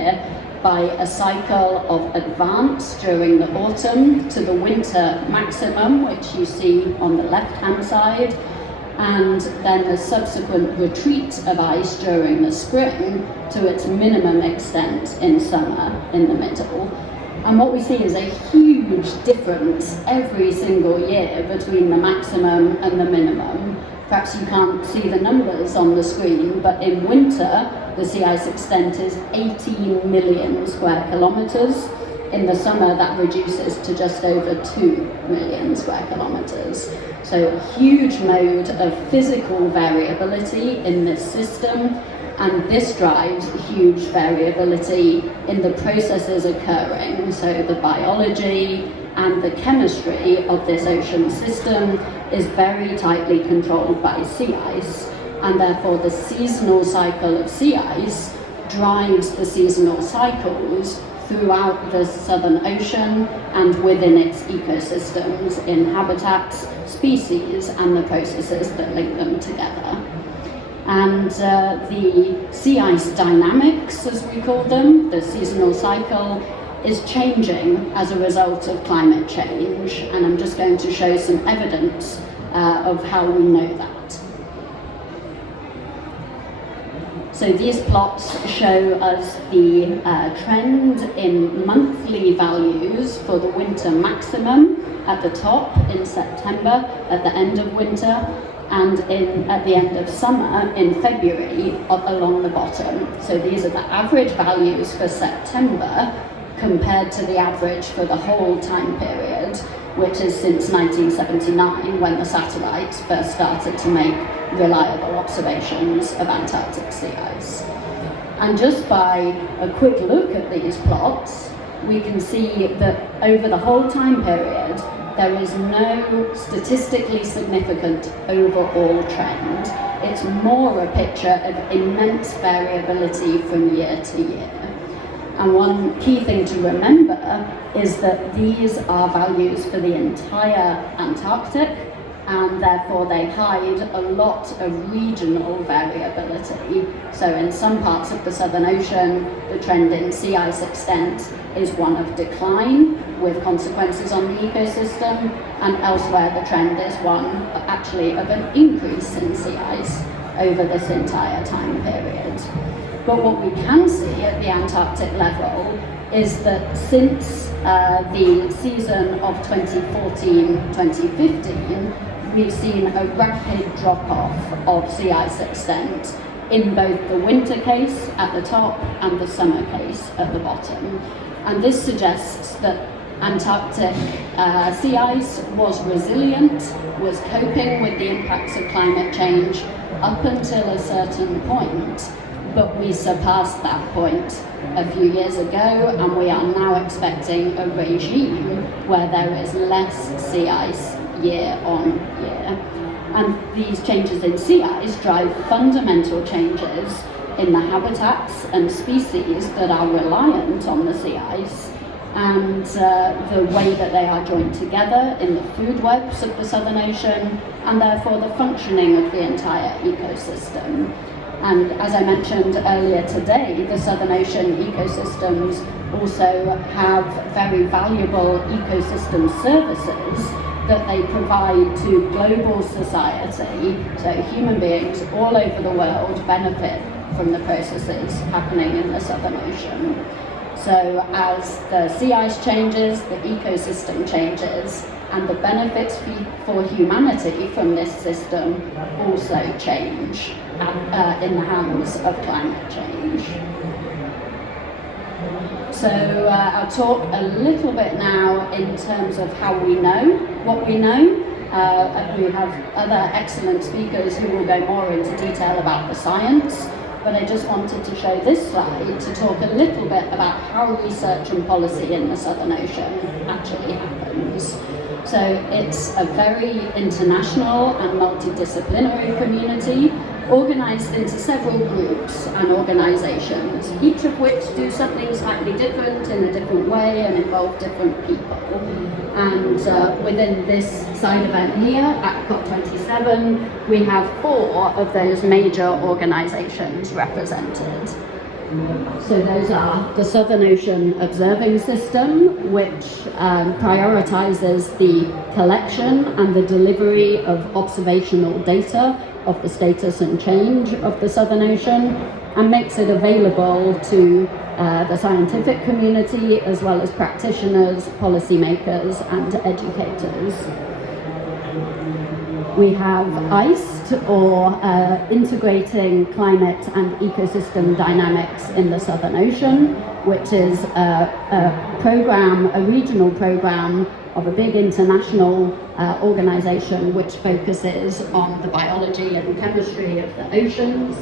year by a cycle of advance during the autumn to the winter maximum, which you see on the left-hand side, and then the subsequent retreat of ice during the spring to its minimum extent in summer in the middle. And what we see is a huge difference every single year between the maximum and the minimum. Perhaps you can't see the numbers on the screen, but in winter, the sea ice extent is 18 million square kilometres. In the summer, that reduces to just over 2 million square kilometres. So a huge mode of physical variability in this system, and this drives huge variability in the processes occurring. So the biology and the chemistry of this ocean system is very tightly controlled by sea ice, and therefore the seasonal cycle of sea ice drives the seasonal cycles throughout the Southern Ocean and within its ecosystems in habitats, species, and the processes that link them together. And the sea ice dynamics, as we call them, the seasonal cycle, is changing as a result of climate change, and I'm just going to show some evidence of how we know that. So these plots show us the trend in monthly values for the winter maximum at the top in September, at the end of winter, and at the end of summer in February along the bottom. So these are the average values for September compared to the average for the whole time period, which is since 1979, when the satellites first started to make reliable observations of Antarctic sea ice. And just by a quick look at these plots, we can see that over the whole time period, there is no statistically significant overall trend. It's more a picture of immense variability from year to year. And one key thing to remember is that these are values for the entire Antarctic, and therefore they hide a lot of regional variability. So in some parts of the Southern Ocean, the trend in sea ice extent is one of decline, with consequences on the ecosystem, and elsewhere the trend is one actually of an increase in sea ice over this entire time period. But what we can see at the Antarctic level is that since the season of 2014-2015, we've seen a rapid drop-off of sea ice extent in both the winter case at the top and the summer case at the bottom. And this suggests that Antarctic sea ice was resilient, was coping with the impacts of climate change up until a certain point. But we surpassed that point a few years ago, and we are now expecting a regime where there is less sea ice year on year. And these changes in sea ice drive fundamental changes in the habitats and species that are reliant on the sea ice, and the way that they are joined together in the food webs of the Southern Ocean, and therefore the functioning of the entire ecosystem. And as I mentioned earlier today, the Southern Ocean ecosystems also have very valuable ecosystem services that they provide to global society. So human beings all over the world benefit from the processes happening in the Southern Ocean. So as the sea ice changes, the ecosystem changes, and the benefits for humanity from this system also change in the hands of climate change. So I'll talk a little bit now in terms of how we know what we know. We have other excellent speakers who will go more into detail about the science, but I just wanted to show this slide to talk a little bit about how research and policy in the Southern Ocean actually happens. So it's a very international and multidisciplinary community, organised into several groups and organisations, each of which do something slightly different in a different way and involve different people. And within this side event here at COP27, we have 4 of those major organisations represented. So those are the Southern Ocean Observing System, which prioritizes the collection and the delivery of observational data of the status and change of the Southern Ocean, and makes it available to the scientific community as well as practitioners, policymakers and educators. We have ICE, or Integrating Climate and Ecosystem Dynamics in the Southern Ocean, which is a regional program of a big international organization which focuses on the biology and chemistry of the oceans.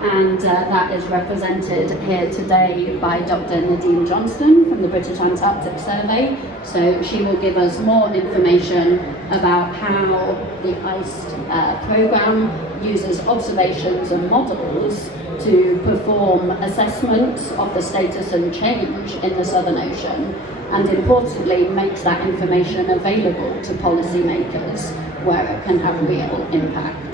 And that is represented here today by Dr. Nadine Johnston from the British Antarctic Survey. So she will give us more information about how the ICE program uses observations and models to perform assessments of the status and change in the Southern Ocean, and importantly makes that information available to policymakers where it can have real impact.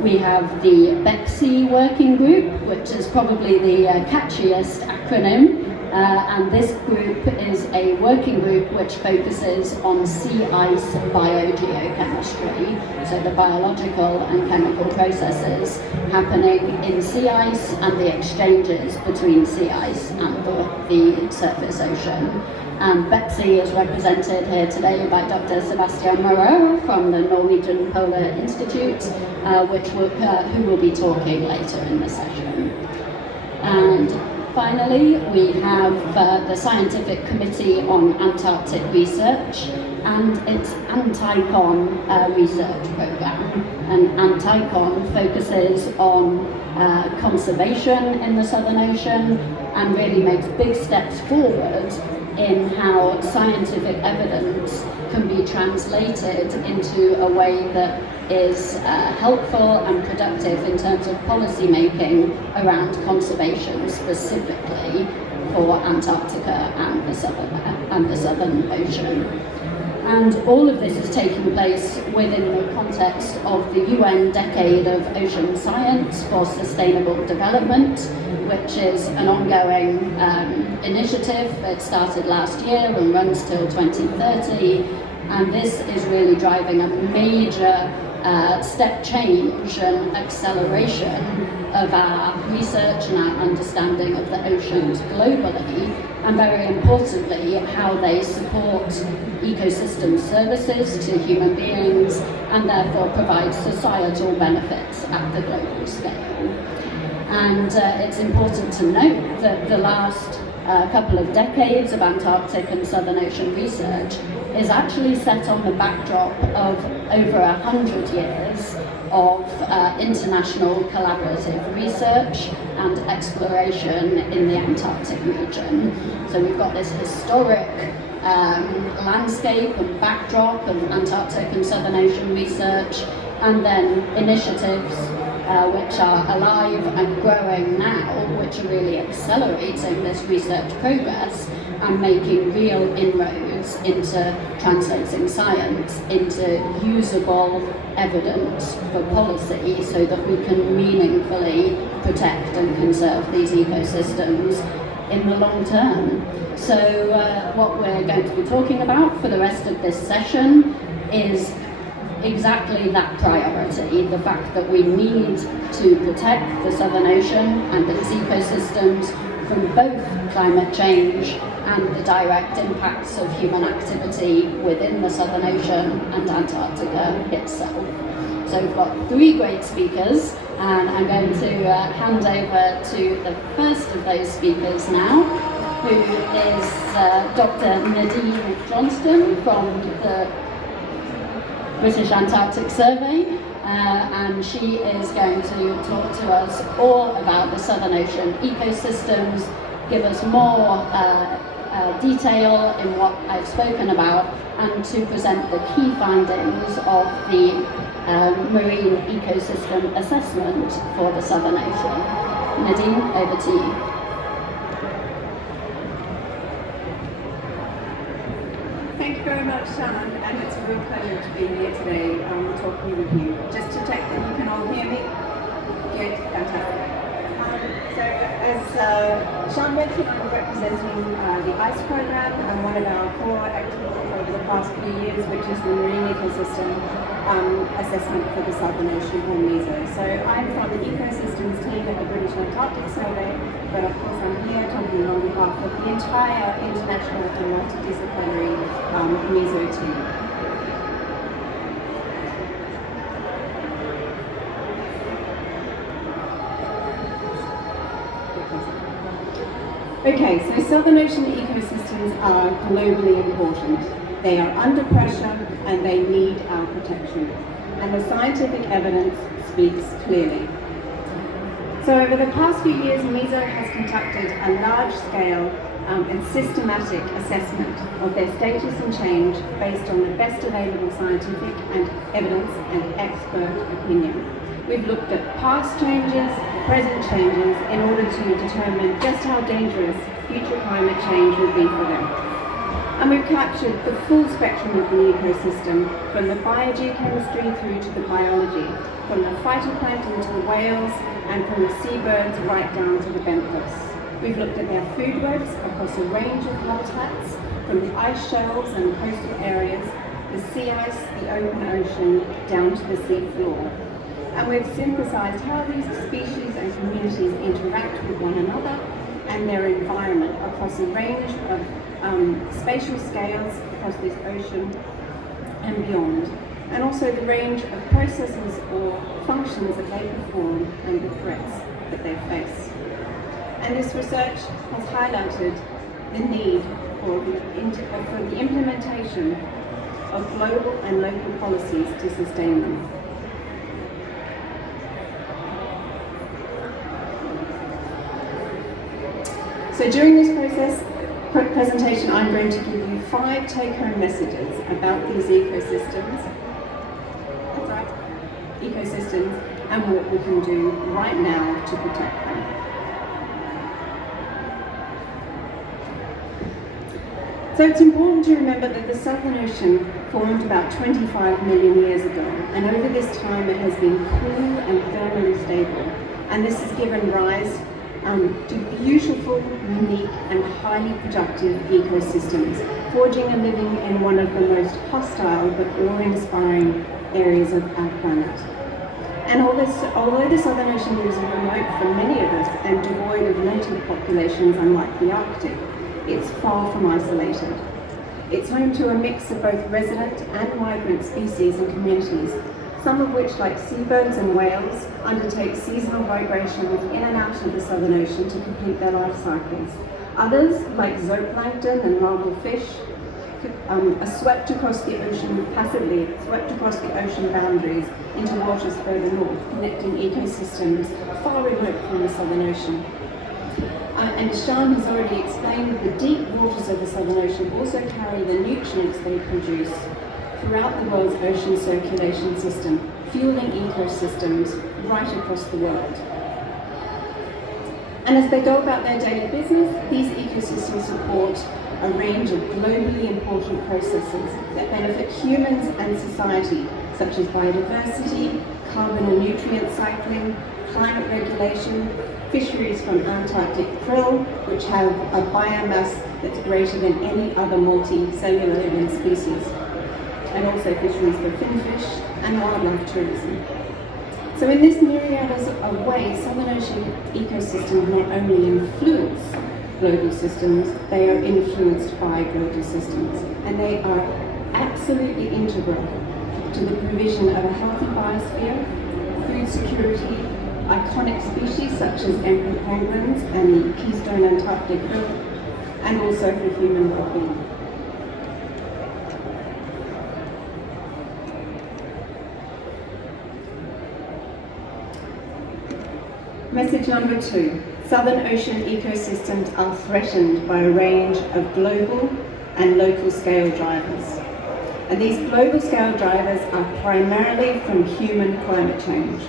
We have the BECSI working group, which is probably the catchiest acronym, and this group is a working group which focuses on sea ice biogeochemistry, so the biological and chemical processes happening in sea ice and the exchanges between sea ice and the surface ocean. And BECSI is represented here today by Dr. Sebastian Moreau from the Norwegian Polar Institute, who will be talking later in the session. And finally, we have the Scientific Committee on Antarctic Research and its Anticon research program. And Anticon focuses on conservation in the Southern Ocean and really makes big steps forward in how scientific evidence can be translated into a way that is helpful and productive in terms of policy making around conservation, specifically for Antarctica and the Southern Ocean. And all of this is taking place within the context of the UN Decade of Ocean Science for Sustainable Development, which is an ongoing initiative that started last year and runs till 2030. And this is really driving a major step change and acceleration of our research and our understanding of the oceans globally, and very importantly, how they support ecosystem services to human beings and therefore provide societal benefits at the global scale. And it's important to note that the last couple of decades of Antarctic and Southern Ocean research is actually set on the backdrop of over 100 years of international collaborative research and exploration in the Antarctic region. So we've got this historic landscape and backdrop of Antarctic and Southern Ocean research, and then initiatives which are alive and growing now, which are really accelerating this research progress and making real inroads into translating science into usable evidence for policy so that we can meaningfully protect and conserve these ecosystems in the long term. So what we're going to be talking about for the rest of this session is exactly that priority, the fact that we need to protect the Southern Ocean and its ecosystems from both climate change and the direct impacts of human activity within the Southern Ocean and Antarctica itself. So we've got three great speakers, and I'm going to hand over to the first of those speakers now, who is Dr. Nadine Johnston from the British Antarctic Survey, and she is going to talk to us all about the Southern Ocean ecosystems, give us more detail in what I've spoken about, and to present the key findings of the marine ecosystem assessment for the Southern Ocean. Nadine, over to you. Thank you very much, Shannon, and it's a real pleasure to be here today talking with you. Just to check that you can all hear me. Good, fantastic. So as Sean mentioned, I'm representing the ICE program and one of our core activities over the past few years, which is the marine ecosystem assessment for the Southern Ocean or MESO. So I'm from the ecosystems team at the British Antarctic Survey, but of course I'm here talking on behalf of the entire international and multidisciplinary MESO team. Okay, so Southern Ocean ecosystems are globally important. They are under pressure and they need our protection. And the scientific evidence speaks clearly. So over the past few years, MESO has conducted a large-scale and systematic assessment of their status and change based on the best available scientific and evidence and expert opinion. We've looked at past changes, present changes, in order to determine just how dangerous future climate change will be for them. And we've captured the full spectrum of the ecosystem, from the biogeochemistry through to the biology, from the phytoplankton to the whales, and from the seabirds right down to the benthos. We've looked at their food webs across a range of habitats, from the ice shelves and coastal areas, the sea ice, the open ocean, down to the sea floor. And we've synthesized how these species and communities interact with one another and their environment across a range of spatial scales across this ocean and beyond, and also the range of processes or functions that they perform and the threats that they face. And this research has highlighted the need for the implementation of global and local policies to sustain them. So during this presentation, I'm going to give you 5 take-home messages about these ecosystems. That's right, ecosystems, and what we can do right now to protect them. So it's important to remember that the Southern Ocean formed about 25 million years ago, and over this time it has been cool and thermally stable, and this has given rise to beautiful, unique and highly productive ecosystems, forging a living in one of the most hostile but awe-inspiring areas of our planet. And although the Southern Ocean is remote from many of us and devoid of native populations unlike the Arctic, it's far from isolated. It's home to a mix of both resident and migrant species and communities, some of which, like seabirds and whales, undertake seasonal migrations in and out of the Southern Ocean to complete their life cycles. Others, like zooplankton and larval fish, are swept across the ocean, passively swept across the ocean boundaries into waters further north, connecting ecosystems far remote from the Southern Ocean. And as Sharm has already explained, the deep waters of the Southern Ocean also carry the nutrients they produce throughout the world's ocean circulation system, fueling ecosystems right across the world. And as they go about their daily business, these ecosystems support a range of globally important processes that benefit humans and society, such as biodiversity, carbon and nutrient cycling, climate regulation, fisheries from Antarctic krill, which have a biomass that's greater than any other multicellular living species, and also fisheries for finfish and wildlife tourism. So in this myriad of ways, Southern Ocean ecosystems not only influence global systems, they are influenced by global systems, and they are absolutely integral to the provision of a healthy biosphere, food security, iconic species such as emperor penguins and the keystone Antarctic krill, and also for human well-being. Message number 2. Southern Ocean ecosystems are threatened by a range of global and local scale drivers. And these global scale drivers are primarily from human climate change.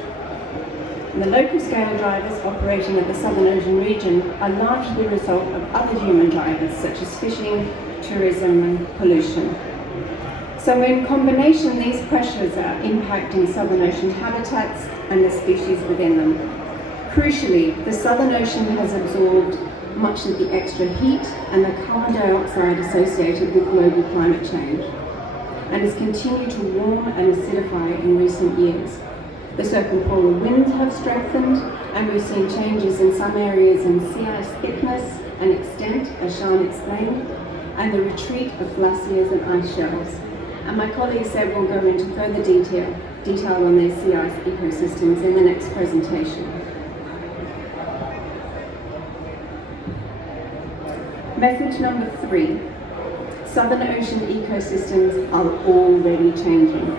And the local scale drivers operating at the Southern Ocean region are largely the result of other human drivers such as fishing, tourism and pollution. So in combination, these pressures are impacting Southern Ocean habitats and the species within them. Crucially, the Southern Ocean has absorbed much of the extra heat and the carbon dioxide associated with global climate change, and has continued to warm and acidify in recent years. The circumpolar winds have strengthened, and we've seen changes in some areas in sea ice thickness and extent, as Sharm explained, and the retreat of glaciers and ice shelves. And my colleague said we'll go into further detail on these sea ice ecosystems in the next presentation. Message number 3. Southern Ocean ecosystems are already changing.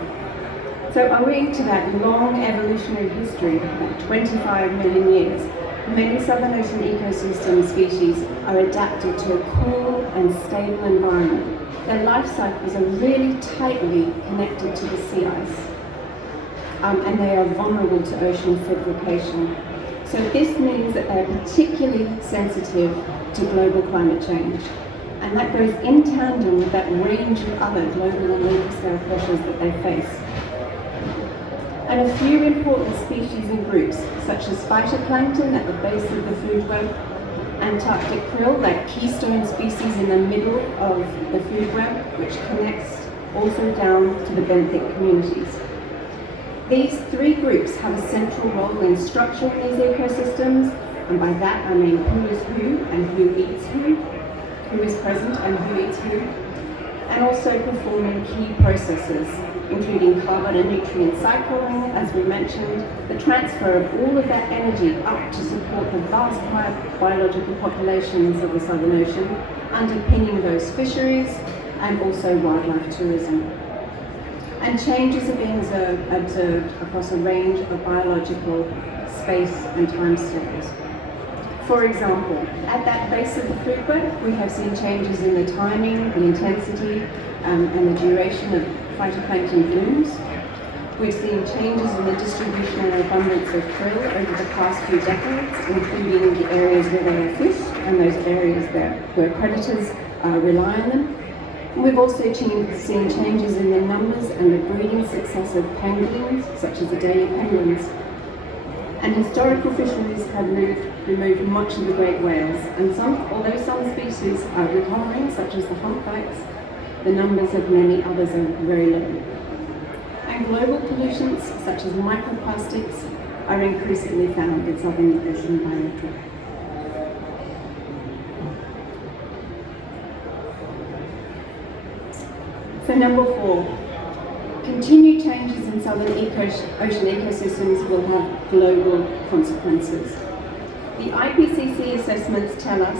So owing to that long evolutionary history of 25 million years, many Southern Ocean ecosystem species are adapted to a cool and stable environment. Their life cycles are really tightly connected to the sea ice, and they are vulnerable to ocean acidification. So this means that they're particularly sensitive to global climate change. And that goes in tandem with that range of other global and large-scale pressures that they face. And a few important species and groups, such as phytoplankton at the base of the food web, Antarctic krill, that keystone species in the middle of the food web, which connects also down to the benthic communities. These 3 groups have a central role in structuring these ecosystems, and by that I mean who is who and who eats who is present and who eats who, and also performing key processes, including carbon and nutrient cycling, as we mentioned, the transfer of all of that energy up to support the vast biological populations of the Southern Ocean, underpinning those fisheries and also wildlife tourism. And changes are being observed across a range of biological space and time scales. For example, at that base of the food web, we have seen changes in the timing, the intensity, and the duration of phytoplankton blooms. We've seen changes in the distribution and abundance of krill over the past few decades, including the areas where they are fished and those areas where predators rely on them. And we've also seen changes in the numbers and the breeding success of penguins, such as Adelie penguins. And historical fisheries have removed much of the great whales, and although some species are recovering, such as the humpbacks, the numbers of many others are very low. And global pollutants, such as microplastics, are increasingly found in Southern Ocean biometric. So number 4. Continued changes in Southern Ocean ecosystems will have global consequences. The IPCC assessments tell us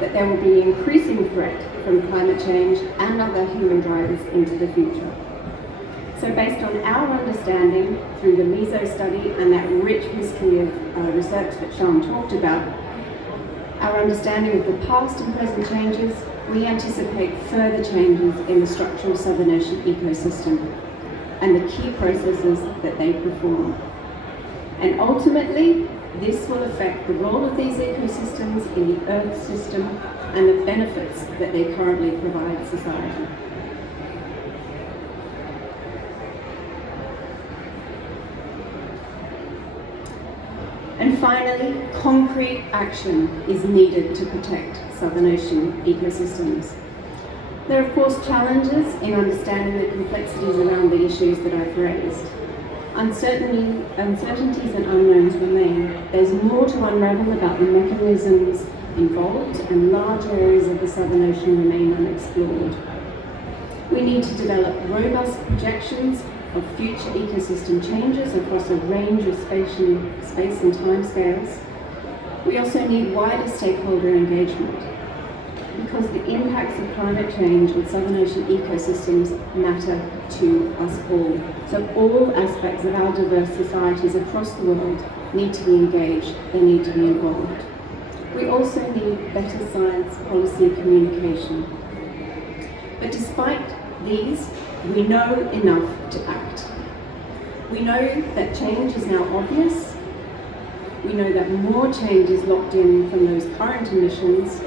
that there will be increasing threat from climate change and other human drivers into the future. So based on our understanding through the MESO study and that rich history of research that Sharm talked about, our understanding of the past and present changes, we anticipate further changes in the structural Southern Ocean ecosystem and the key processes that they perform. And ultimately, this will affect the role of these ecosystems in the Earth system and the benefits that they currently provide society. And finally, concrete action is needed to protect Southern Ocean ecosystems. There are of course challenges in understanding the complexities around the issues that I've raised. Uncertainties and unknowns remain. There's more to unravel about the mechanisms involved, and large areas of the Southern Ocean remain unexplored. We need to develop robust projections of future ecosystem changes across a range of space and time scales. We also need wider stakeholder engagement, because the impacts of climate change on Southern Ocean ecosystems matter to us all. So all aspects of our diverse societies across the world need to be engaged, they need to be involved. We also need better science policy communication. But despite these, we know enough to act. We know that change is now obvious. We know that more change is locked in from those current emissions,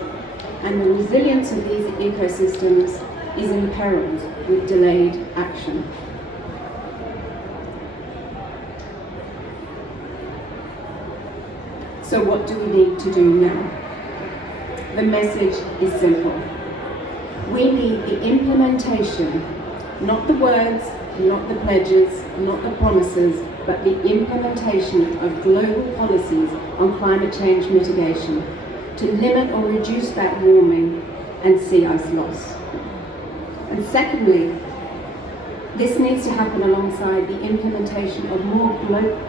and the resilience of these ecosystems is imperiled with delayed action. So what do we need to do now? The message is simple. We need the implementation, not the words, not the pledges, not the promises, but the implementation of global policies on climate change mitigation to limit or reduce that warming and sea ice loss. And secondly, this needs to happen alongside the implementation of more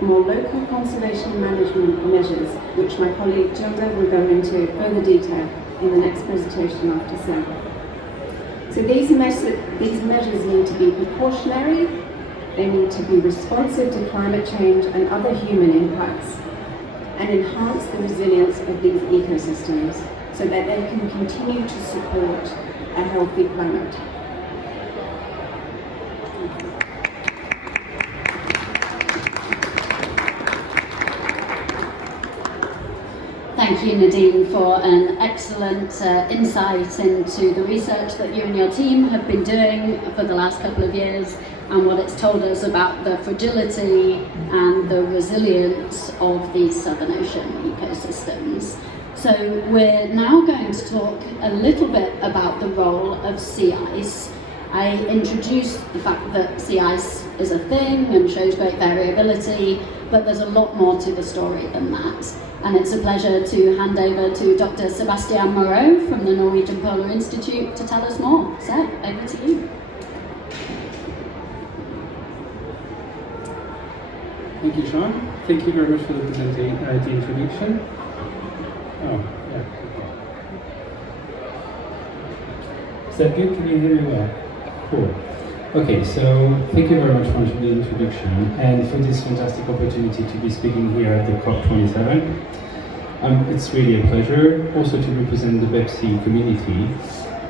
local conservation management measures, which my colleague Gilda will go into further detail in the next presentation after Sam. So these measures need to be precautionary, they need to be responsive to climate change and other human impacts, and enhance the resilience of these ecosystems so that they can continue to support a healthy planet. Thank you, Nadine, for an excellent insight into the research that you and your team have been doing for the last couple of years and what it's told us about the fragility and the resilience of these Southern Ocean ecosystems. So we're now going to talk a little bit about the role of sea ice. I introduced the fact that sea ice is a thing and shows great variability, but there's a lot more to the story than that. And it's a pleasure to hand over to Dr. Sebastian Moreau from the Norwegian Polar Institute to tell us more. So, over to you. Thank you, Sean. Thank you very much for the introduction. Oh, yeah. Is that good? Can you hear me well? Cool. Okay, so thank you very much for the introduction and for this fantastic opportunity to be speaking here at the COP27. It's really a pleasure also to represent the BEPC community,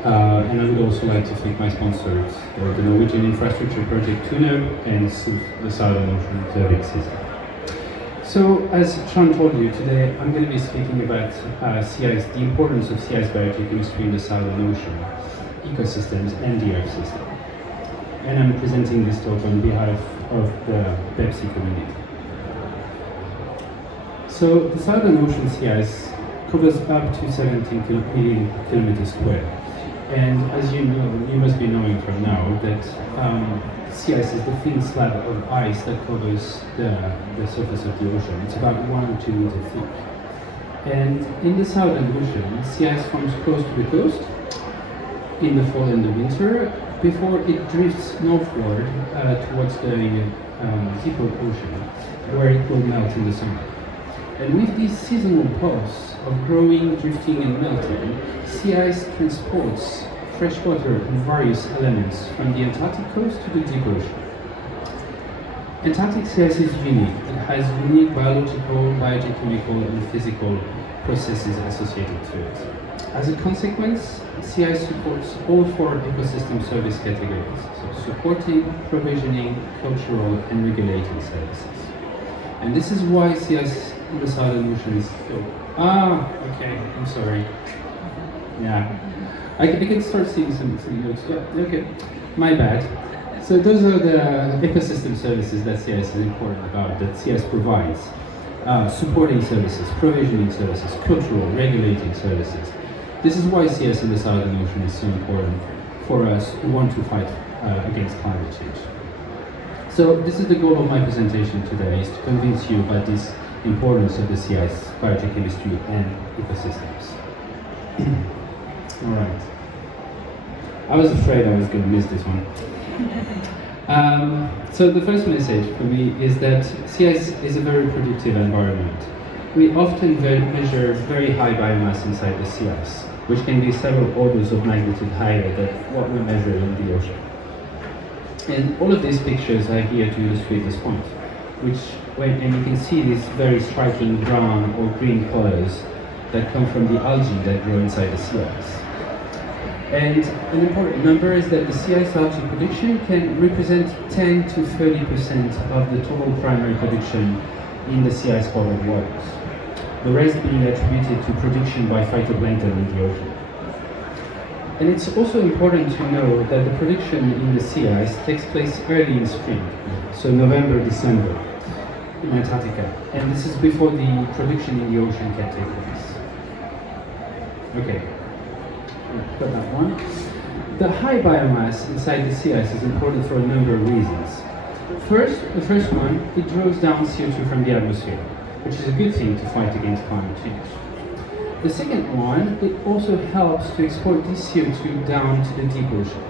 and I would also like to thank my sponsors, the Norwegian Infrastructure Project TUNO and the Southern Ocean Observing System. So, as Sean told you, today I'm going to be speaking about sea ice, the importance of sea ice biogeochemistry in the Southern Ocean ecosystems and the Earth system. And I'm presenting this talk on behalf of the BEPC community. So the Southern Ocean sea ice covers up to 17 million kilometers square. And as you know, you must be knowing from now that sea ice is the thin slab of ice that covers the surface of the ocean. It's about 1 or 2 meters thick. And in the Southern Ocean, sea ice forms close to the coast in the fall and the winter, before it drifts northward towards the Zippo Ocean, where it will melt in the summer. And with this seasonal pulse of growing, drifting and melting, sea ice transports fresh water and various elements from the Antarctic coast to the deep ocean. Antarctic sea ice is unique. It has unique biological, biogeochemical and physical processes associated to it. As a consequence, sea ice supports all 4 ecosystem service categories, so supporting, provisioning, cultural and regulating services. And this is why sea ice in the Southern Ocean is so... okay, I'm sorry. Yeah, I can start seeing some notes. Yeah, okay, my bad. So those are the ecosystem services that sea ice is important about, that sea ice provides. Supporting services, provisioning services, cultural, regulating services. This is why sea ice in the Southern Ocean is so important for us who want to fight against climate change. So this is the goal of my presentation today, is to convince you about this importance of the sea ice, biogeochemistry and ecosystems. All right. I was afraid I was going to miss this one. So the first message for me is that sea ice is a very productive environment. We often measure very high biomass inside the sea ice, which can be several orders of magnitude higher than what we measure in the ocean. And all of these pictures are here to illustrate this point, and you can see these very striking brown or green colors that come from the algae that grow inside the sea ice. And an important number is that the sea ice algae production can represent 10 to 30% of the total primary production in the sea ice covered waters, the rest being attributed to production by phytoplankton in the ocean. And it's also important to know that the production in the sea ice takes place early in spring, so November, December. in Antarctica, and this is before the production in the ocean can take place. Okay, got that one. The high biomass inside the sea ice is important for a number of reasons. The first one, it draws down CO2 from the atmosphere, which is a good thing to fight against climate change. The second one, it also helps to export this CO2 down to the deep ocean.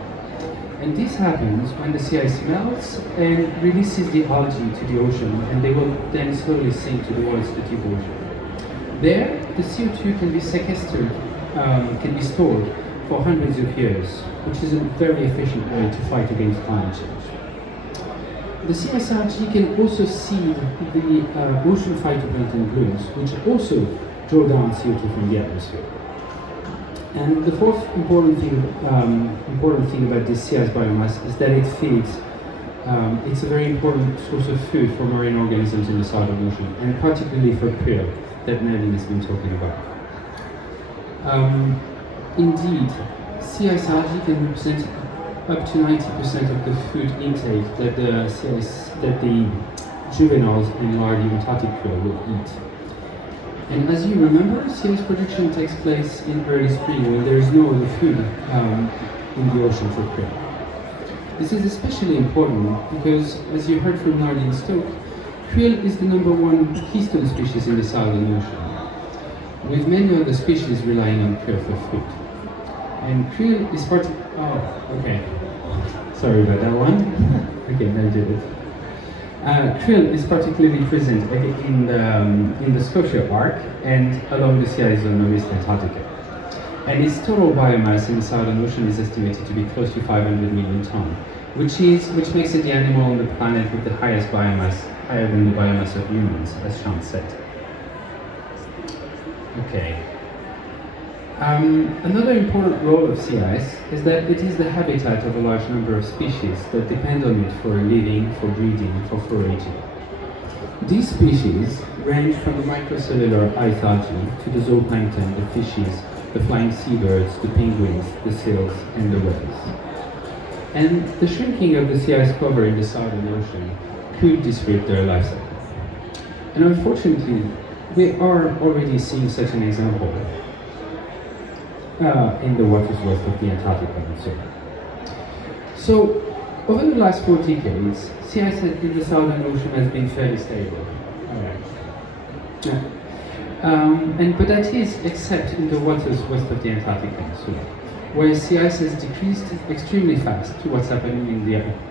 And this happens when the sea ice melts and releases the algae to the ocean, and they will then slowly sink towards the deep ocean. There, the CO2 can be sequestered, can be stored for hundreds of years, which is a very efficient way to fight against climate change. The sea ice algae can also seed the ocean phytoplankton blooms, which also draw down CO2 from the atmosphere. And the fourth important thing about this sea ice biomass is that it feeds. It's a very important source of food for marine organisms in the Southern Ocean, and particularly for krill that Nadine has been talking about. Indeed, sea ice algae can represent up to 90% of the food intake that the juveniles in large Antarctic krill will eat. And as you remember, sea ice production takes place in early spring when there is no other food in the ocean for krill. This is especially important because, as you heard from Nadine Stoke, krill is the #1 keystone species in the Southern Ocean, with many other species relying on krill for food. And krill is sorry about that one. Okay, now I did it. Krill is particularly present in the Scotia Arc and along the sea ice zone of East Antarctica. And its total biomass in the Southern Ocean is estimated to be close to 500 million tons, which makes it the animal on the planet with the highest biomass, higher than the biomass of humans, as Sean said. Okay. Another important role of sea ice is that it is the habitat of a large number of species that depend on it for living, for breeding, for foraging. These species range from the microcellular ice algae to the zooplankton, the fishes, the flying seabirds, the penguins, the seals, and the whales. And the shrinking of the sea ice cover in the Southern Ocean could disrupt their life cycle. And unfortunately, we are already seeing such an example in the waters west of the Antarctic Peninsula. So, over the last 4 decades, sea ice in the Southern Ocean has been fairly stable. But that is except in the waters west of the Antarctic Peninsula, where sea ice has decreased extremely fast to what's happening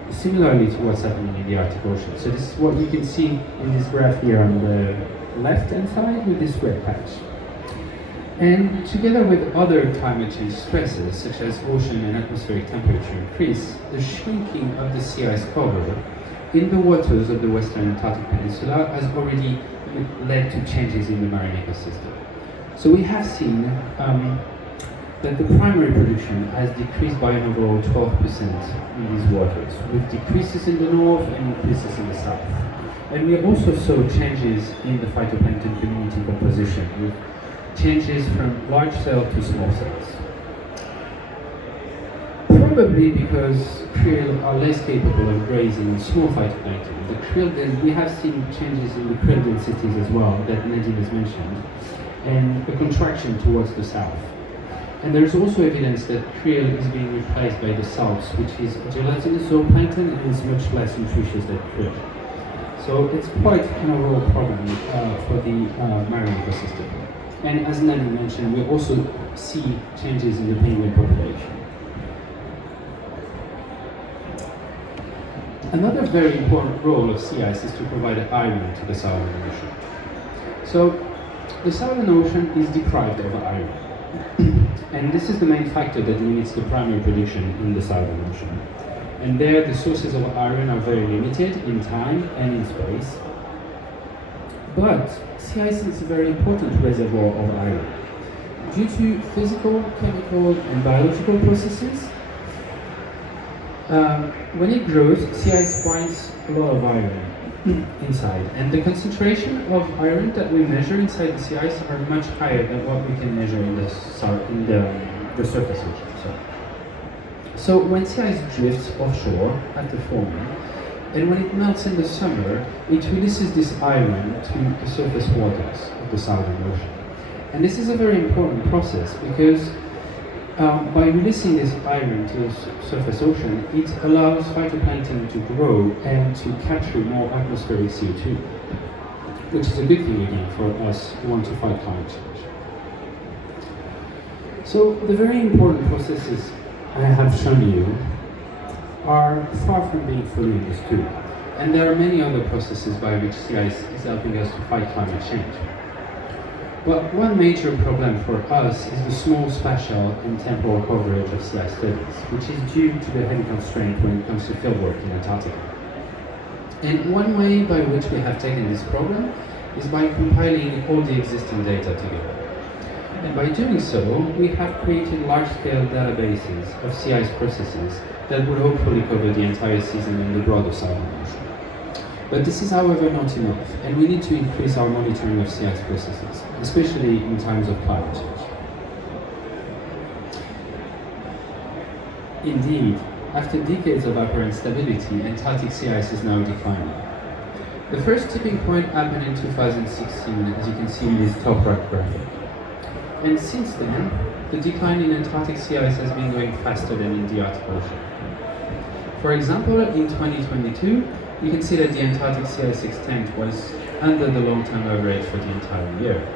similarly to what's happening in the Arctic Ocean. So this is what you can see in this graph here on the left-hand side with this red patch. And together with other climate change stresses, such as ocean and atmospheric temperature increase, the shrinking of the sea ice cover in the waters of the Western Antarctic Peninsula has already led to changes in the marine ecosystem. So we have seen that the primary production has decreased by an overall 12% in these waters, with decreases in the north and increases in the south. And we also saw changes in the phytoplankton community composition, with changes from large cell to small cells. Probably because krill are less capable of grazing small phytoplankton. We have seen changes in the krill densities as well that Nadine has mentioned, and a contraction towards the south. And there's also evidence that krill is being replaced by the salps, which is a gelatinous zooplankton and is much less nutritious than krill. So it's quite an overall problem for the marine ecosystem. And as Nadine mentioned, we also see changes in the penguin population. Another very important role of sea ice is to provide iron to the Southern Ocean. So the Southern Ocean is deprived of iron. And this is the main factor that limits the primary production in the Southern Ocean. And there, the sources of iron are very limited in time and in space. But sea ice is a very important reservoir of iron. Due to physical, chemical, and biological processes, when it grows, sea ice binds a lot of iron inside, and the concentration of iron that we measure inside the sea ice are much higher than what we can measure in the surface ocean. So when sea ice drifts offshore after forming, And when it melts in the summer, it releases this iron to the surface waters of the Southern Ocean. And this is a very important process because by releasing this iron to the surface ocean, it allows phytoplankton to grow and to capture more atmospheric CO2, which is a good thing again for us who want to fight climate change. So the very important processes I have shown you are far from being fully understood. And there are many other processes by which sea ice is helping us to fight climate change. But one major problem for us is the small spatial and temporal coverage of sea ice studies, which is due to the heavy constraint when it comes to fieldwork in Antarctica. And one way by which we have taken this problem is by compiling all the existing data together. And by doing so, we have created large-scale databases of sea ice processes that would hopefully cover the entire season in the broader Southern Ocean. But this is, however, not enough, and we need to increase our monitoring of sea ice processes, especially in times of climate change. Indeed, after decades of apparent stability, Antarctic sea ice is now declining. The first tipping point happened in 2016, as you can see in this top right graphic. And since then, the decline in Antarctic sea ice has been going faster than in the Arctic Ocean. For example, in 2022, you can see that the Antarctic sea ice extent was under the long-term average for the entire year.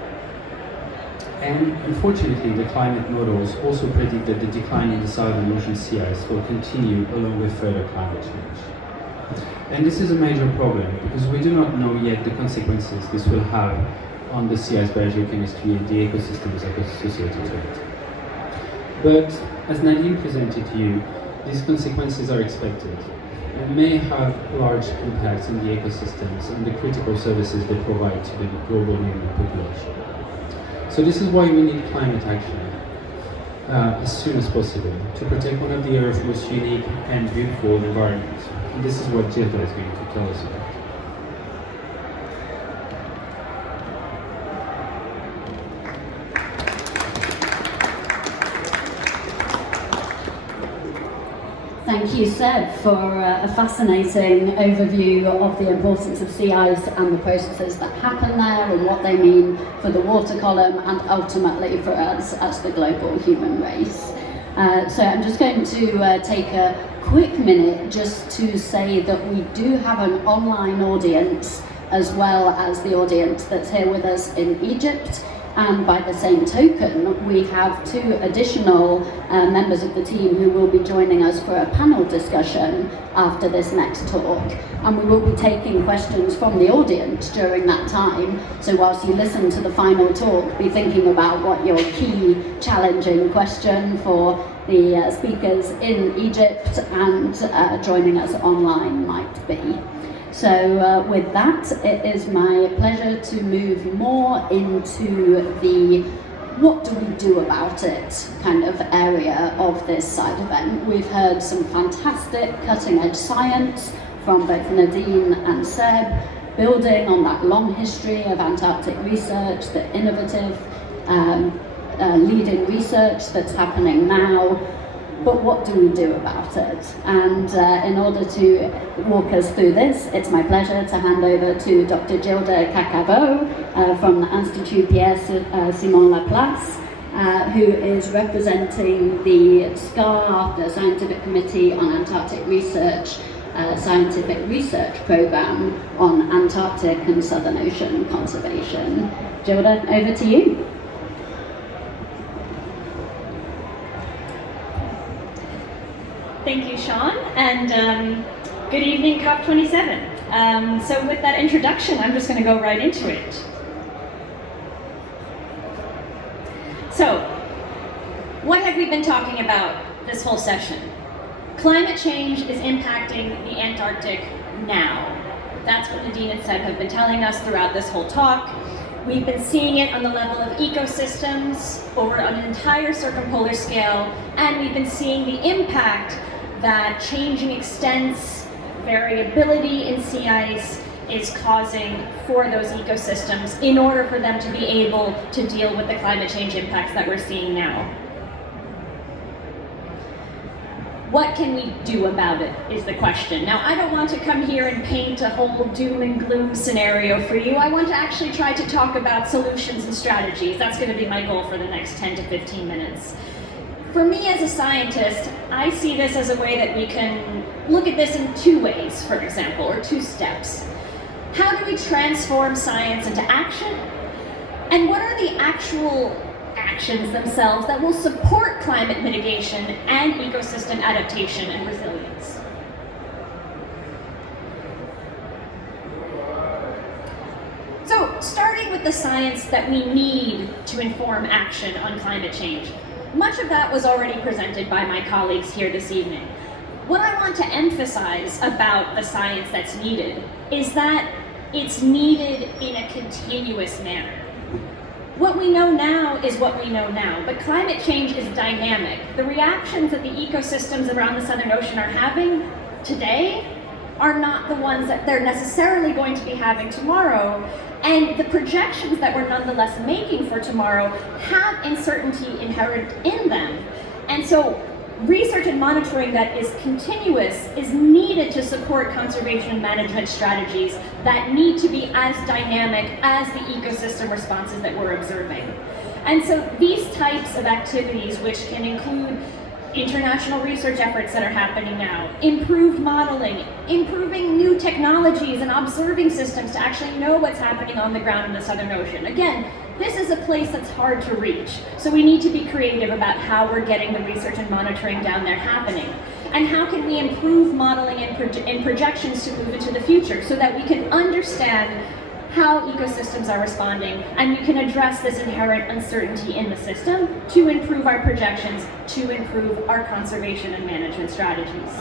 And unfortunately, the climate models also predict that the decline in the Southern Ocean sea ice will continue along with further climate change. And this is a major problem because we do not know yet the consequences this will have on the sea ice biogeochemistry and the ecosystems associated to it. But as Nadine presented to you, these consequences are expected and may have large impacts on the ecosystems and the critical services they provide to the global human population. So this is why we need climate action as soon as possible to protect one of the Earth's most unique and beautiful environments. And this is what Gilda is going to tell us about. Thank you, Seb, for a fascinating overview of the importance of sea ice and the processes that happen there and what they mean for the water column and ultimately for us as the global human race. So I'm just going to take a quick minute just to say that we do have an online audience as well as the audience that's here with us in Egypt. And by the same token, we have two additional members of the team who will be joining us for a panel discussion after this next talk. And we will be taking questions from the audience during that time. So whilst you listen to the final talk, be thinking about what your key challenging question for the speakers in Egypt and joining us online might be. So with that, it is my pleasure to move more into the what do we do about it kind of area of this side event. We've heard some fantastic cutting edge science from both Nadine and Seb, building on that long history of Antarctic research, the innovative leading research that's happening now. But what do we do about it? And in order to walk us through this, it's my pleasure to hand over to Dr. Gilda Cacavaux from the Institut Pierre Simon Laplace, who is representing the SCAR, the Scientific Committee on Antarctic Research, scientific research program on Antarctic and Southern Ocean conservation. Gilda, over to you. Thank you, Sean, and good evening, COP27. So with that introduction, I'm just going to go right into it. So, what have we been talking about this whole session? Climate change is impacting the Antarctic now. That's what Nadine and Seb have been telling us throughout this whole talk. We've been seeing it on the level of ecosystems over an entire circumpolar scale, and we've been seeing the impact that changing extents, variability in sea ice is causing for those ecosystems in order for them to be able to deal with the climate change impacts that we're seeing now. What can we do about it is the question. Now, I don't want to come here and paint a whole doom and gloom scenario for you. I want to actually try to talk about solutions and strategies. That's going to be my goal for the next 10 to 15 minutes. For me as a scientist, I see this as a way that we can look at this in two ways, for example, or two steps. How do we transform science into action? And what are the actual actions themselves that will support climate mitigation and ecosystem adaptation and resilience? So, starting with the science that we need to inform action on climate change. Much of that was already presented by my colleagues here this evening. What I want to emphasize about the science that's needed is that it's needed in a continuous manner. What we know now is what we know now, but climate change is dynamic. The reactions that the ecosystems around the Southern Ocean are having today are not the ones that they're necessarily going to be having tomorrow, and the projections that we're nonetheless making for tomorrow have uncertainty inherent in them. And so research and monitoring that is continuous is needed to support conservation and management strategies that need to be as dynamic as the ecosystem responses that we're observing. And so these types of activities, which can include international research efforts that are happening now, improved modeling, improving new technologies and observing systems to actually know what's happening on the ground in the Southern Ocean. Again, this is a place that's hard to reach, so we need to be creative about how we're getting the research and monitoring down there happening. And how can we improve modeling and projections to move into the future so that we can understand how ecosystems are responding and we can address this inherent uncertainty in the system to improve our projections, to improve our conservation and management strategies.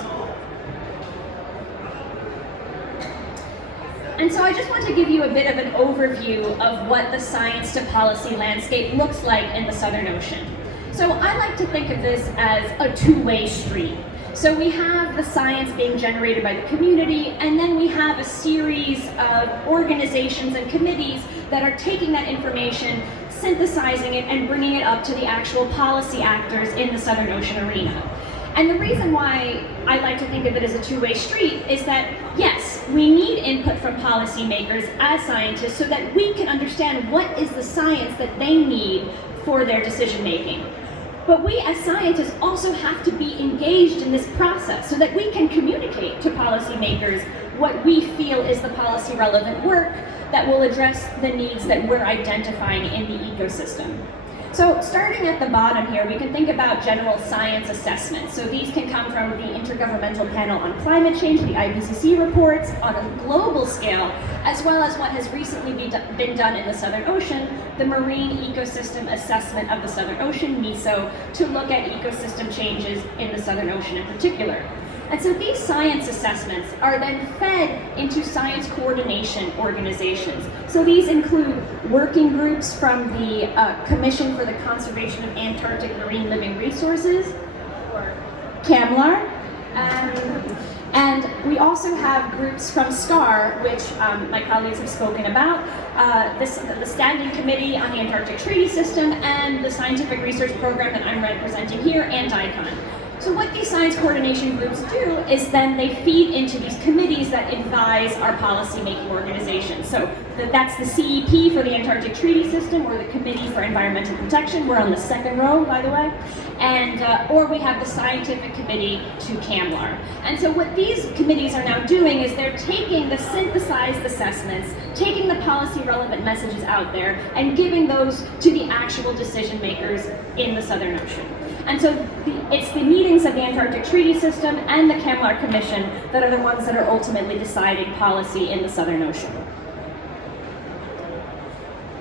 And so I just want to give you a bit of an overview of what the science to policy landscape looks like in the Southern Ocean. So I like to think of this as a two-way street. So we have the science being generated by the community, and then we have a series of organizations and committees that are taking that information, synthesizing it, and bringing it up to the actual policy actors in the Southern Ocean arena. And the reason why I like to think of it as a two-way street is that, yes, we need input from policymakers as scientists so that we can understand what is the science that they need for their decision-making. But we as scientists also have to be engaged in this process so that we can communicate to policymakers what we feel is the policy-relevant work that will address the needs that we're identifying in the ecosystem. So starting at the bottom here, we can think about general science assessments. So these can come from the Intergovernmental Panel on Climate Change, the IPCC reports on a global scale, as well as what has recently been done in the Southern Ocean, the Marine Ecosystem Assessment of the Southern Ocean, MESO, to look at ecosystem changes in the Southern Ocean in particular. And so these science assessments are then fed into science coordination organizations. So these include working groups from the Commission for the Conservation of Antarctic Marine Living Resources, or CAMLAR. And we also have groups from SCAR, which my colleagues have spoken about, the Standing Committee on the Antarctic Treaty System, and the Scientific Research Program that I'm representing here, and ICON. So what these science coordination groups do is then they feed into these committees that advise our policy-making organizations. So that's the CEP for the Antarctic Treaty System, or the Committee for Environmental Protection. We're on the second row, by the way. And, or we have the Scientific Committee to CAMLAR. And so what these committees are now doing is they're taking the synthesized assessments, taking the policy-relevant messages out there, and giving those to the actual decision makers in the Southern Ocean. And so it's the meetings of the Antarctic Treaty System and the CAMLAR Commission that are the ones that are ultimately deciding policy in the Southern Ocean.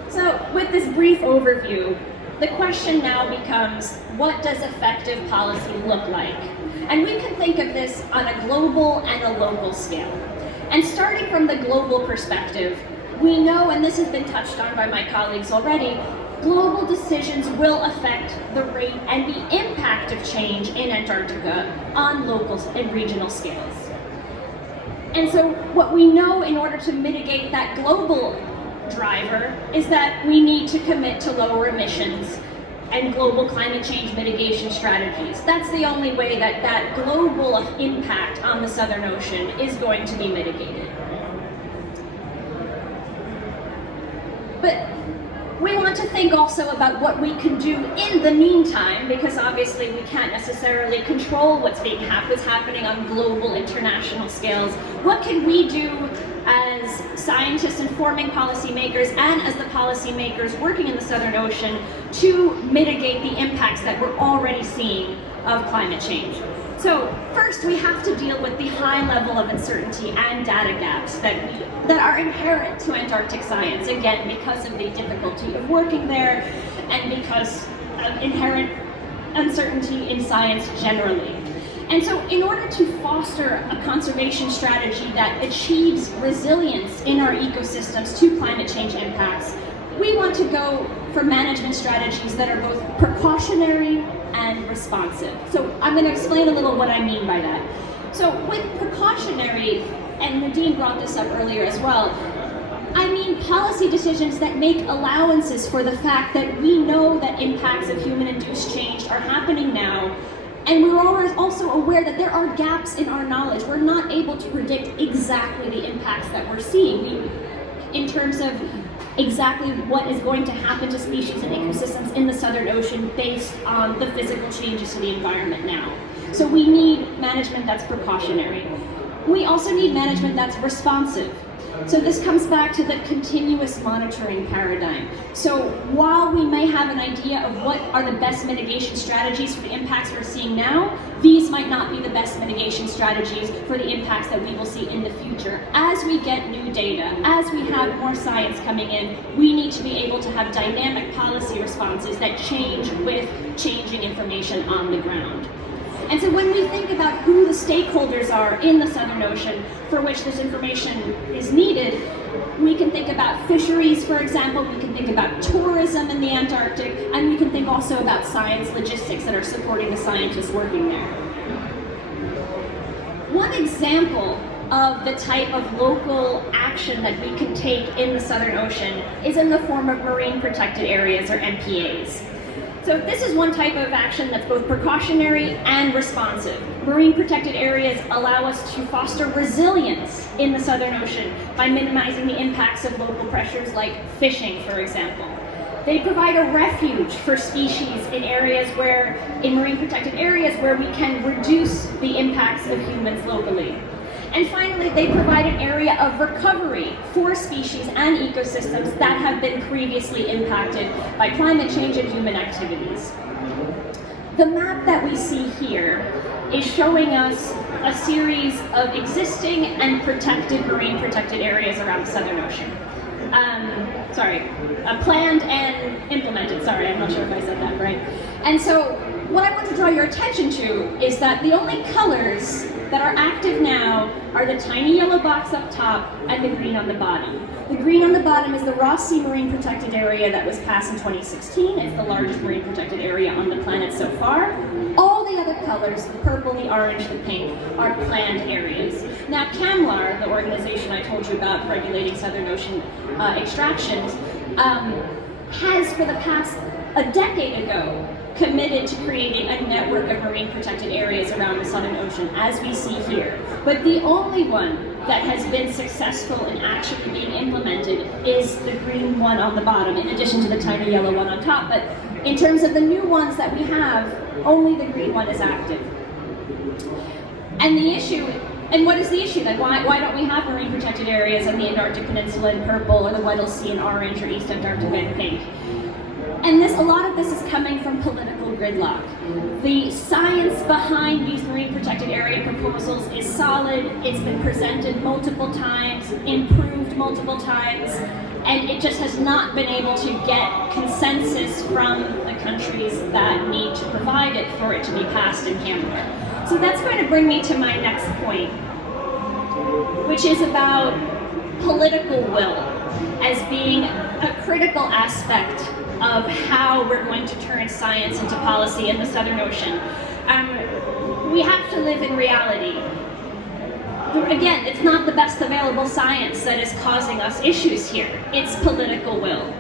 So with this brief overview, the question now becomes, what does effective policy look like? And we can think of this on a global and a local scale. And starting from the global perspective, we know, and this has been touched on by my colleagues already, global decisions will affect the rate and the impact of change in Antarctica on local and regional scales. And so what we know in order to mitigate that global driver is that we need to commit to lower emissions and global climate change mitigation strategies. That's the only way that that global impact on the Southern Ocean is going to be mitigated. But we want to think also about what we can do in the meantime, because obviously we can't necessarily control what's happening on global international scales. What can we do as scientists informing policymakers and as the policymakers working in the Southern Ocean to mitigate the impacts that we're already seeing of climate change? So first, we have to deal with the high level of uncertainty and data gaps that are inherent to Antarctic science, again, because of the difficulty of working there and because of inherent uncertainty in science generally. And so in order to foster a conservation strategy that achieves resilience in our ecosystems to climate change impacts, we want to go for management strategies that are both precautionary and responsive. So I'm going to explain a little what I mean by that. So with precautionary, and Nadine brought this up earlier as well, I mean policy decisions that make allowances for the fact that we know that impacts of human-induced change are happening now, and we're also aware that there are gaps in our knowledge. We're not able to predict exactly the impacts that we're seeing in terms of exactly what is going to happen to species and ecosystems in the Southern Ocean based on the physical changes to the environment now. So we need management that's precautionary. We also need management that's responsive. So this comes back to the continuous monitoring paradigm. So while we may have an idea of what are the best mitigation strategies for the impacts we're seeing now, these might not be the best mitigation strategies for the impacts that we will see in the future. As we get new data, as we have more science coming in, we need to be able to have dynamic policy responses that change with changing information on the ground. And so when we think about who the stakeholders are in the Southern Ocean for which this information is needed, we can think about fisheries, for example, we can think about tourism in the Antarctic, and we can think also about science logistics that are supporting the scientists working there. One example of the type of local action that we can take in the Southern Ocean is in the form of marine protected areas, or MPAs. So this is one type of action that's both precautionary and responsive. Marine protected areas allow us to foster resilience in the Southern Ocean by minimizing the impacts of local pressures like fishing, for example. They provide a refuge for species in marine protected areas where we can reduce the impacts of humans locally. And finally, they provide an area of recovery for species and ecosystems that have been previously impacted by climate change and human activities. The map that we see here is showing us a series of existing and protected marine protected areas around the Southern Ocean. Planned and implemented, sorry, I'm not sure if I said that right. And so what I want to draw your attention to is that the only colors that are active now are the tiny yellow box up top and the green on the bottom. The green on the bottom is the Ross Sea Marine Protected Area that was passed in 2016. It's the largest marine protected area on the planet so far. All the other colors, the purple, the orange, the pink, are planned areas. Now CAMLAR, the organization I told you about regulating Southern Ocean extractions, has for the past a decade ago committed to creating a network of marine protected areas around the Southern Ocean, as we see here. But the only one that has been successful in actually being implemented is the green one on the bottom, in addition to the tiny yellow one on top. But in terms of the new ones that we have, only the green one is active. And the issue, and what is the issue then? Why don't we have marine protected areas in the Antarctic Peninsula in purple, or the Weddell Sea in orange, or East Antarctica in pink? And a lot of this is coming from political gridlock. The science behind these marine protected area proposals is solid. It's been presented multiple times, improved multiple times, and it just has not been able to get consensus from the countries that need to provide it for it to be passed in CAMLAR. So that's going to bring me to my next point, which is about political will as being a critical aspect of how we're going to turn science into policy in the Southern Ocean. We have to live in reality. Again, it's not the best available science that is causing us issues here. It's political will.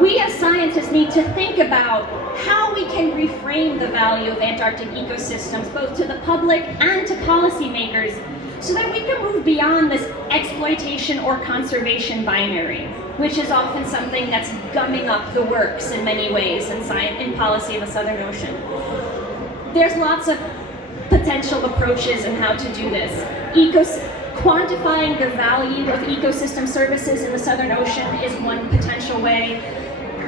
We as scientists need to think about how we can reframe the value of Antarctic ecosystems, both to the public and to policymakers, so that we can move beyond this exploitation or conservation binary, which is often something that's gumming up the works in many ways in science, in policy in the Southern Ocean. There's lots of potential approaches in how to do this. Quantifying the value of ecosystem services in the Southern Ocean is one potential way.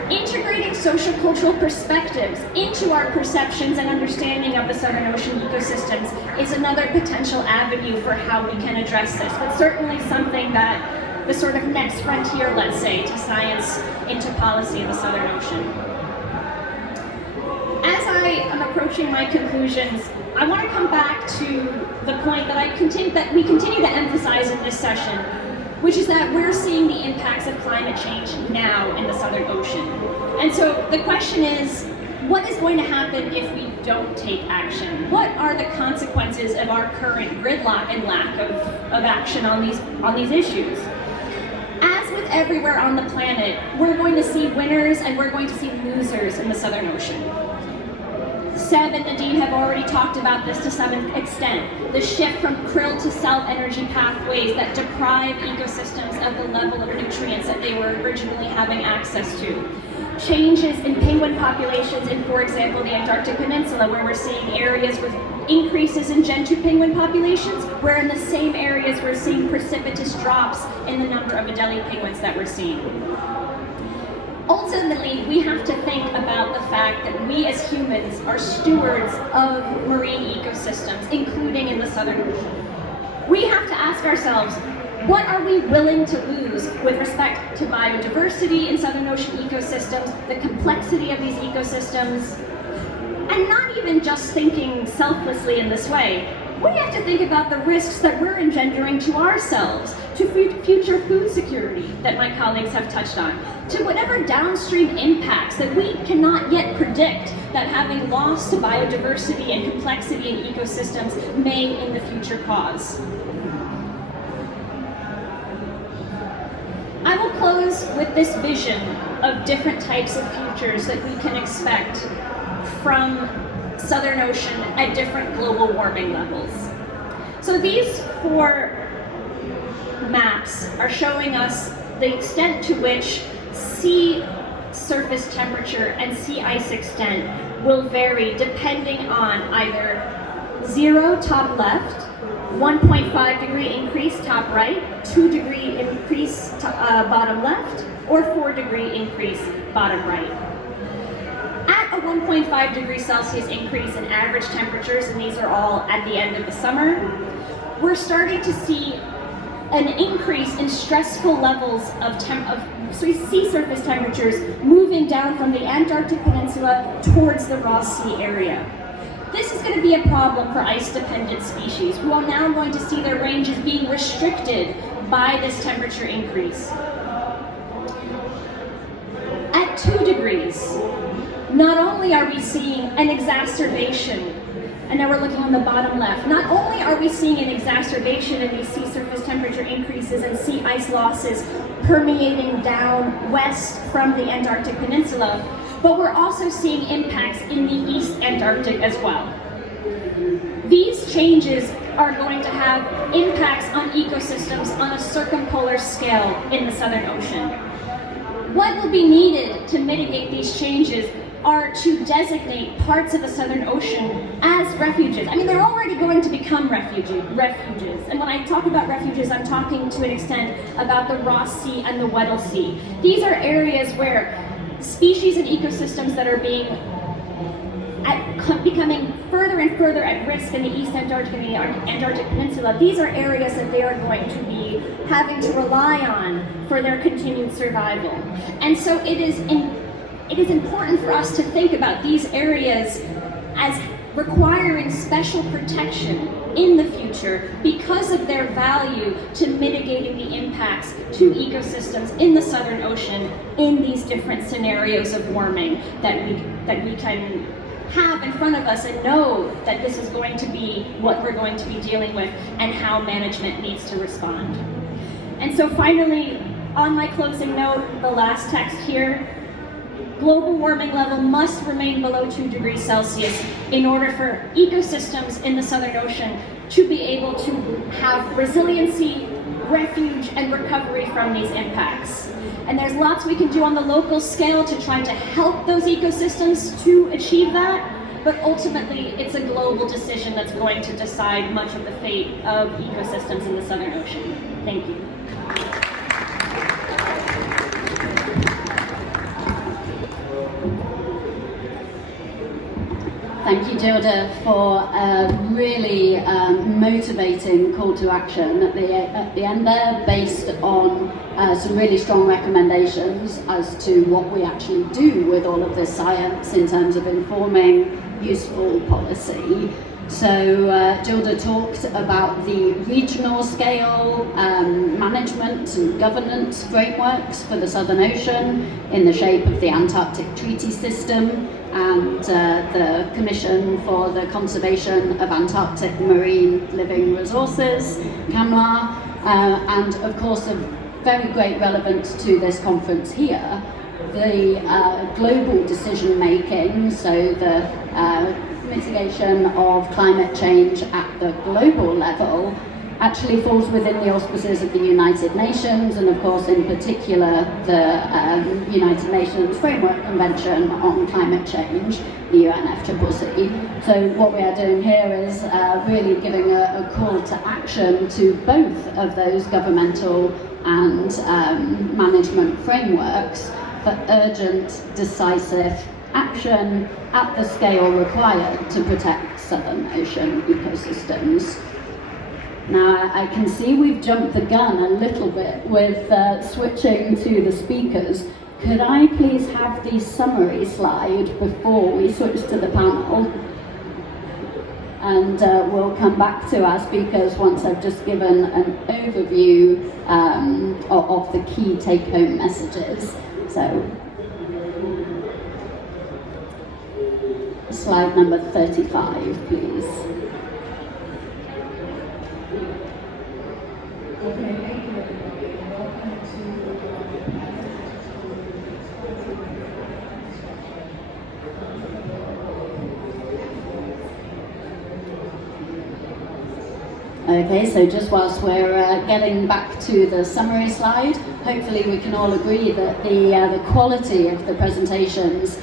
Integrating social-cultural perspectives into our perceptions and understanding of the Southern Ocean ecosystems is another potential avenue for how we can address this, but certainly something that the sort of next frontier, let's say, to science into policy in the Southern Ocean. As I am approaching my conclusions, I want to come back to the point that we continue to emphasize in this session, which is that we're seeing the impacts of climate change now in the Southern Ocean. And so the question is, what is going to happen if we don't take action? What are the consequences of our current gridlock and lack of action on these issues? As with everywhere on the planet, we're going to see winners and we're going to see losers in the Southern Ocean. Seb and Nadine have already talked about this to some extent. The shift from krill to cell energy pathways that deprive ecosystems of the level of nutrients that they were originally having access to. Changes in penguin populations in, for example, the Antarctic Peninsula, where we're seeing areas with increases in Gentoo penguin populations, where in the same areas we're seeing precipitous drops in the number of Adelie penguins that we're seeing. Ultimately, we have to think about the fact that we as humans are stewards of marine ecosystems, including in the Southern Ocean. We have to ask ourselves, what are we willing to lose with respect to biodiversity in Southern Ocean ecosystems, the complexity of these ecosystems, and not even just thinking selflessly in this way. We have to think about the risks that we're engendering to ourselves, to future food security that my colleagues have touched on, to whatever downstream impacts that we cannot yet predict that having loss to biodiversity and complexity in ecosystems may in the future cause. I will close with this vision of different types of futures that we can expect from Southern Ocean at different global warming levels. So these 4 maps are showing us the extent to which sea surface temperature and sea ice extent will vary depending on either 0 top left, 1.5 degree increase top right, 2 degree increase bottom left, or 4 degree increase bottom right. At a 1.5 degrees Celsius increase in average temperatures, and these are all at the end of the summer, we're starting to see an increase in stressful levels of sea surface temperatures moving down from the Antarctic Peninsula towards the Ross Sea area. This is going to be a problem for ice-dependent species who are now going to see their ranges being restricted by this temperature increase. At 2 degrees, not only are we seeing an exacerbation, and now we're looking on the bottom left, not only are we seeing an exacerbation in these sea surface temperature increases and sea ice losses permeating down west from the Antarctic Peninsula, but we're also seeing impacts in the East Antarctic as well. These changes are going to have impacts on ecosystems on a circumpolar scale in the Southern Ocean. What will be needed to mitigate these changes are to designate parts of the Southern Ocean as refuges. I mean, they're already going to become refuges. And when I talk about refuges, I'm talking to an extent about the Ross Sea and the Weddell Sea. These are areas where species and ecosystems that are becoming further and further at risk in the East Antarctic and the Antarctic Peninsula. These are areas that they are going to be having to rely on for their continued survival. And so it is important for us to think about these areas as requiring special protection in the future because of their value to mitigating the impacts to ecosystems in the Southern Ocean in these different scenarios of warming that we can have in front of us and know that this is going to be what we're going to be dealing with and how management needs to respond. And so finally, on my closing note, the last text here, global warming level must remain below 2 degrees Celsius in order for ecosystems in the Southern Ocean to be able to have resiliency, refuge, and recovery from these impacts. And there's lots we can do on the local scale to try to help those ecosystems to achieve that, but ultimately it's a global decision that's going to decide much of the fate of ecosystems in the Southern Ocean. Thank you. Thank you, Gilda, for a really motivating call to action at the end there, based on some really strong recommendations as to what we actually do with all of this science in terms of informing useful policy. So Gilda talked about the regional scale management and governance frameworks for the Southern Ocean in the shape of the Antarctic Treaty System and the Commission for the Conservation of Antarctic Marine Living Resources, CAMLAR, and of course of very great relevance to this conference here, the global decision making, so the mitigation of climate change at the global level actually falls within the auspices of the United Nations, and of course in particular the United Nations Framework Convention on Climate Change, the UNFCCC. So what we are doing here is really giving a call to action to both of those governmental and management frameworks for urgent, decisive action at the scale required to protect Southern Ocean ecosystems. Now, I can see we've jumped the gun a little bit with switching to the speakers. Could I please have the summary slide before we switch to the panel? And we'll come back to our speakers once I've just given an overview of the key take-home messages. So, slide number 35, please. Okay, so just whilst we're getting back to the summary slide, hopefully we can all agree that the quality of the presentations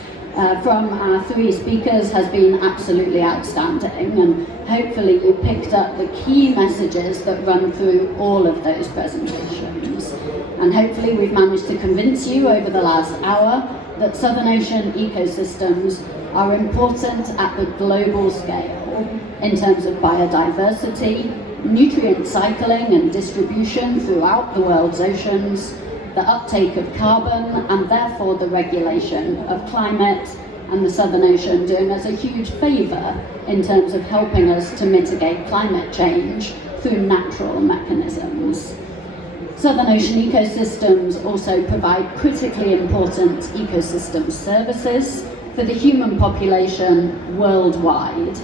from our three speakers has been absolutely outstanding, and hopefully you picked up the key messages that run through all of those presentations. And hopefully we've managed to convince you over the last hour that Southern Ocean ecosystems are important at the global scale in terms of biodiversity, nutrient cycling and distribution throughout the world's oceans, the uptake of carbon and therefore the regulation of climate, and the Southern Ocean doing us a huge favour in terms of helping us to mitigate climate change through natural mechanisms. Southern Ocean ecosystems also provide critically important ecosystem services for the human population worldwide,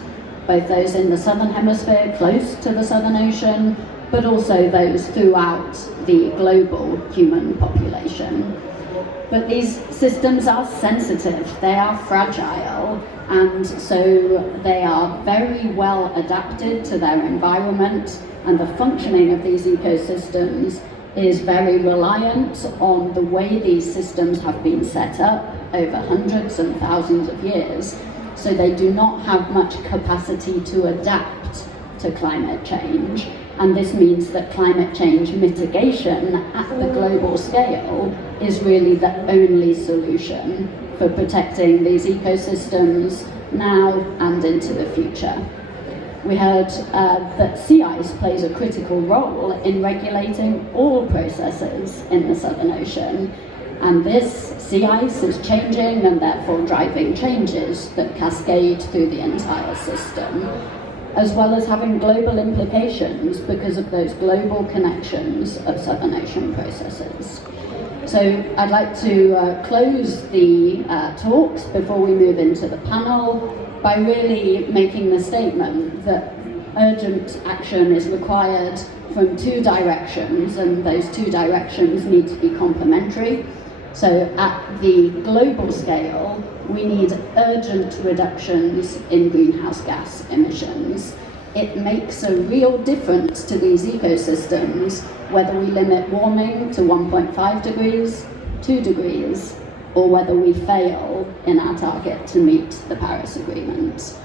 both those in the Southern Hemisphere close to the Southern Ocean, but also those throughout the global human population. But these systems are sensitive, they are fragile, and so they are very well adapted to their environment, and the functioning of these ecosystems is very reliant on the way these systems have been set up over hundreds and thousands of years. So they do not have much capacity to adapt to climate change. And this means that climate change mitigation at the global scale is really the only solution for protecting these ecosystems now and into the future. We heard that sea ice plays a critical role in regulating all processes in the Southern Ocean. And this sea ice is changing and therefore driving changes that cascade through the entire system, as well as having global implications because of those global connections of Southern Ocean processes. So I'd like to close the talks before we move into the panel by really making the statement that urgent action is required from two directions, and those two directions need to be complementary. So at the global scale, we need urgent reductions in greenhouse gas emissions. It makes a real difference to these ecosystems whether we limit warming to 1.5 degrees, 2 degrees, or whether we fail in our target to meet the Paris Agreement.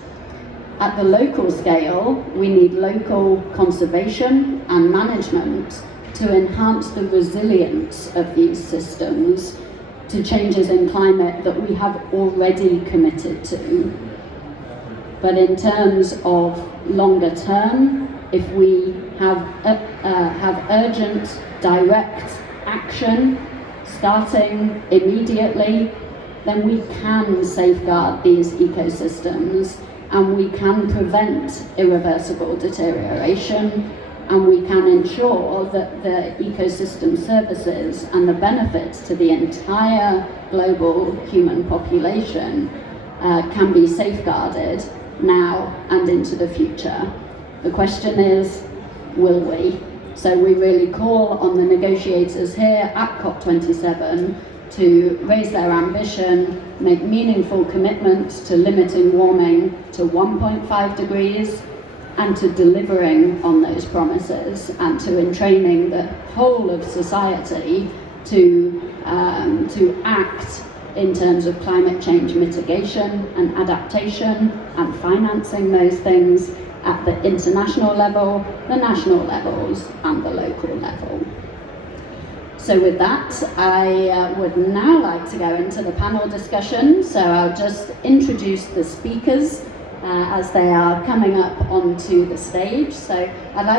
At the local scale, we need local conservation and management to enhance the resilience of these systems to changes in climate that we have already committed to. But in terms of longer term, if we have urgent, direct action starting immediately, then we can safeguard these ecosystems and we can prevent irreversible deterioration, and we can ensure that the ecosystem services and the benefits to the entire global human population can be safeguarded now and into the future. The question is, will we? So we really call on the negotiators here at COP27 to raise their ambition, make meaningful commitments to limiting warming to 1.5 degrees, and to delivering on those promises, and to entraining the whole of society to act in terms of climate change mitigation and adaptation, and financing those things at the international level, the national levels, and the local level. So with that, I would now like to go into the panel discussion. So I'll just introduce the speakers as they are coming up onto the stage. So I'd like